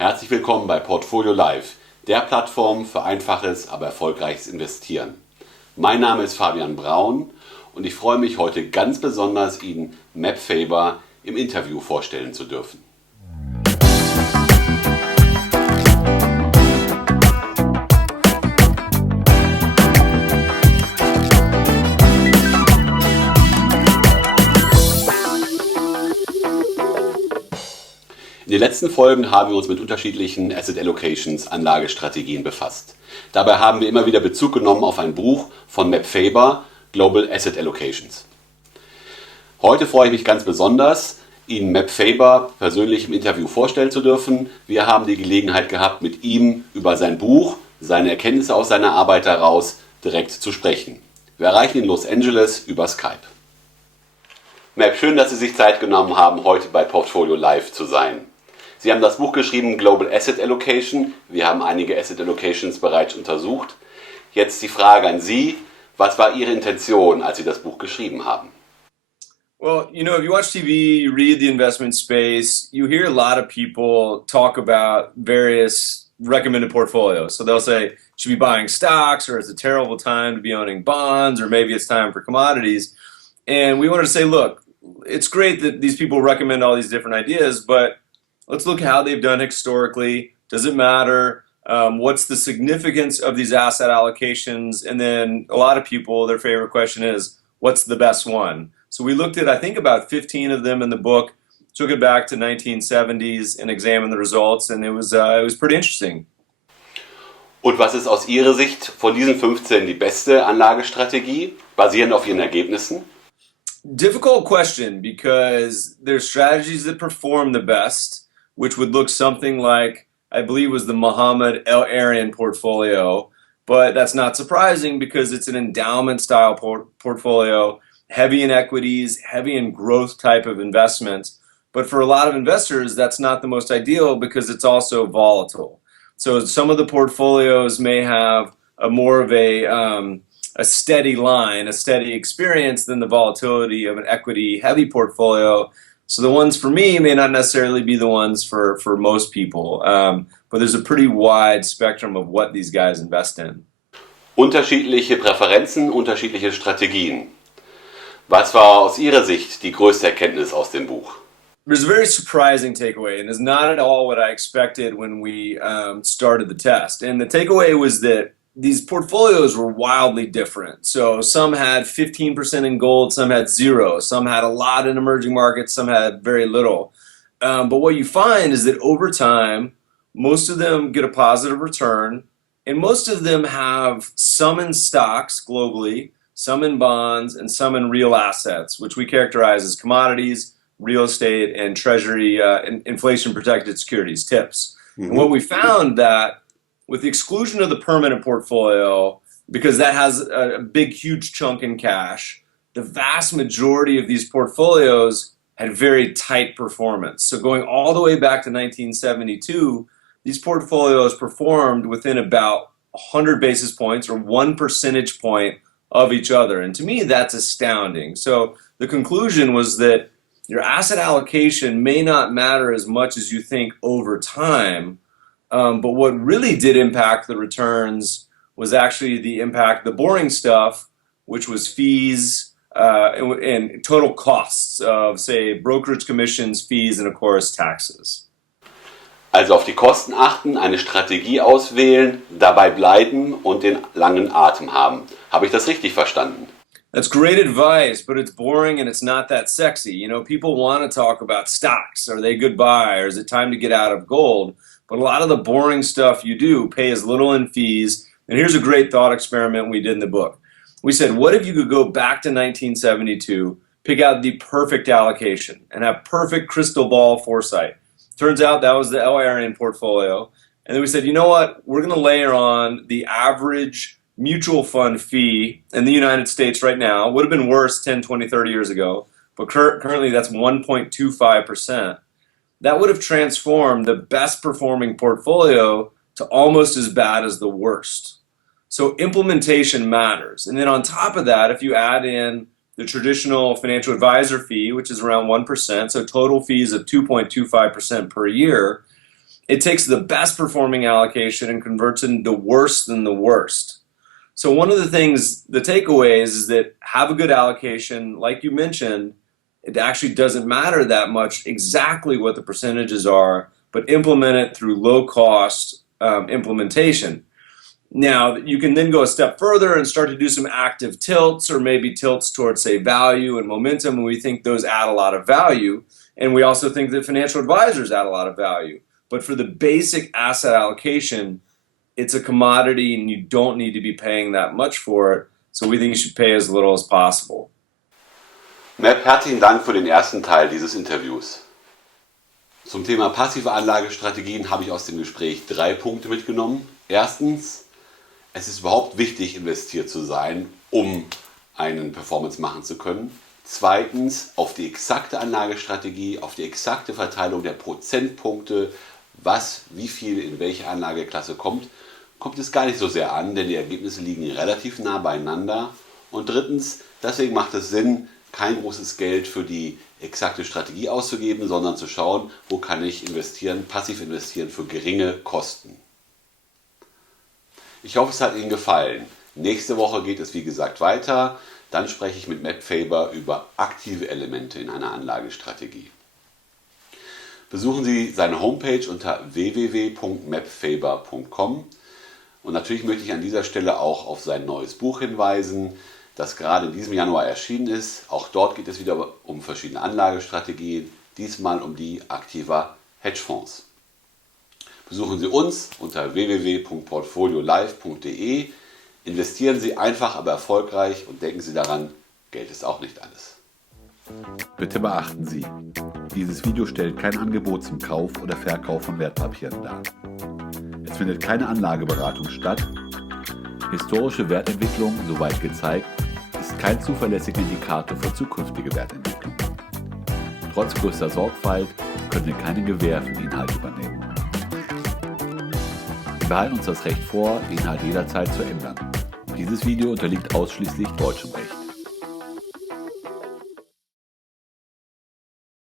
Herzlich willkommen bei Portfolio Live, der Plattform für einfaches, aber erfolgreiches Investieren. Mein Name ist Fabian Braun und ich freue mich heute ganz besonders, Ihnen Meb Faber im Interview vorstellen zu dürfen. In den letzten Folgen haben wir uns mit unterschiedlichen Asset Allocations, Anlagestrategien befasst. Dabei haben wir immer wieder Bezug genommen auf ein Buch von Meb Faber, Global Asset Allocations. Heute freue ich mich ganz besonders, Ihnen Meb Faber persönlich im Interview vorstellen zu dürfen. Wir haben die Gelegenheit gehabt, mit ihm über sein Buch, seine Erkenntnisse aus seiner Arbeit heraus direkt zu sprechen. Wir erreichen ihn in Los Angeles über Skype. Meb, schön, dass Sie sich Zeit genommen haben, heute bei Portfolio Live zu sein. Sie haben das Buch geschrieben, Global Asset Allocation. Wir haben einige Asset Allocations bereits untersucht. Jetzt die Frage an Sie. Was war Ihre Intention, als Sie das Buch geschrieben haben? Well, if you watch TV, you read the investment space, you hear a lot of people talk about various recommended portfolios. So they'll say, should be buying stocks, or it's a terrible time to be owning bonds, or maybe it's time for commodities. And we wanted to say, look, it's great that these people recommend all these different ideas, but let's look how they've done historically. Does it matter? What's the significance of these asset allocations? And then a lot of people, their favorite question is, what's the best one? So we looked at, I think, about 15 of them in the book, took it back to 1970s and examined the results, and it was pretty interesting. Und was ist aus Ihrer Sicht von diesen 15 die beste Anlagestrategie, basierend auf Ihren Ergebnissen? Difficult question, because there's strategies that perform the best, which would look something like, I believe was the Muhammad El-Arian portfolio, but that's not surprising because it's an endowment style portfolio, heavy in equities, heavy in growth type of investments. But for a lot of investors, that's not the most ideal because it's also volatile. So some of the portfolios may have more of a steady line, a steady experience than the volatility of an equity heavy portfolio. So the ones for me may not necessarily be the ones for most people, but there's a pretty wide spectrum of what these guys invest in. Unterschiedliche Präferenzen, unterschiedliche Strategien. Was war aus Ihrer Sicht die größte Erkenntnis aus dem Buch? There's a very surprising takeaway, and it's not at all what I expected when we started the test. And the takeaway was that these portfolios were wildly different. So some had 15% in gold, some had zero, some had a lot in emerging markets, some had very little. But what you find is that over time, most of them get a positive return, and most of them have some in stocks globally, some in bonds, and some in real assets, which we characterize as commodities, real estate, and treasury, inflation-protected securities, TIPS. Mm-hmm. And what we found that with the exclusion of the permanent portfolio, because that has a big, huge chunk in cash, the vast majority of these portfolios had very tight performance. So going all the way back to 1972, these portfolios performed within about 100 basis points or 1 percentage point of each other. And to me, that's astounding. So the conclusion was that your asset allocation may not matter as much as you think over time. But what really did impact the returns was actually the boring stuff, which was fees and total costs of, say, brokerage commissions, fees, and of course taxes. Also auf die Kosten achten, eine Strategie auswählen, dabei bleiben und den langen Atem haben. Habe ich das richtig verstanden? That's great advice, but it's boring and it's not that sexy. People want to talk about stocks. Are they a good buy, or is it time to get out of gold? But a lot of the boring stuff you do pay as little in fees. And here's a great thought experiment we did in the book. We said, what if you could go back to 1972, pick out the perfect allocation, and have perfect crystal ball foresight? Turns out that was the El-Arian portfolio. And then we said, you know what? We're going to layer on the average mutual fund fee in the United States right now. Would have been worse 10, 20, 30 years ago. But currently that's 1.25%. That would have transformed the best performing portfolio to almost as bad as the worst. So implementation matters. And then on top of that, if you add in the traditional financial advisor fee, which is around 1%, so total fees of 2.25% per year, it takes the best performing allocation and converts it into worse than the worst. So one of the things, the takeaway is that have a good allocation. Like you mentioned, it actually doesn't matter that much exactly what the percentages are, but implement it through low cost implementation. Now, you can then go a step further and start to do some active tilts, or maybe tilts towards, say, value and momentum, and we think those add a lot of value. And we also think that financial advisors add a lot of value. But for the basic asset allocation, it's a commodity and you don't need to be paying that much for it. So we think you should pay as little as possible. Meb, herzlichen Dank für den ersten Teil dieses Interviews. Zum Thema passive Anlagestrategien habe ich aus dem Gespräch 3 Punkte mitgenommen. Erstens, es ist überhaupt wichtig, investiert zu sein, um einen Performance machen zu können. Zweitens, auf die exakte Anlagestrategie, auf die exakte Verteilung der Prozentpunkte, was, wie viel in welche Anlageklasse kommt es gar nicht so sehr an, denn die Ergebnisse liegen relativ nah beieinander. Und drittens, deswegen macht es Sinn, kein großes Geld für die exakte Strategie auszugeben, sondern zu schauen, wo kann ich investieren, passiv investieren für geringe Kosten. Ich hoffe, es hat Ihnen gefallen. Nächste Woche geht es wie gesagt weiter. Dann spreche ich mit Meb Faber über aktive Elemente in einer Anlagestrategie. Besuchen Sie seine Homepage unter www.mebfaber.com. Und natürlich möchte ich an dieser Stelle auch auf sein neues Buch hinweisen, das gerade in diesem Januar erschienen ist. Auch dort geht es wieder um verschiedene Anlagestrategien, diesmal um die aktiver Hedgefonds. Besuchen Sie uns unter www.portfoliolive.de. Investieren Sie einfach, aber erfolgreich und denken Sie daran, Geld ist auch nicht alles. Bitte beachten Sie, dieses Video stellt kein Angebot zum Kauf oder Verkauf von Wertpapieren dar. Es findet keine Anlageberatung statt. Historische Wertentwicklung, soweit gezeigt, ist kein zuverlässiger Indikator für zukünftige Wertentwicklung. Trotz größter Sorgfalt können wir keine Gewähr für den Inhalt übernehmen. Wir behalten uns das Recht vor, den Inhalt jederzeit zu ändern. Dieses Video unterliegt ausschließlich deutschem Recht.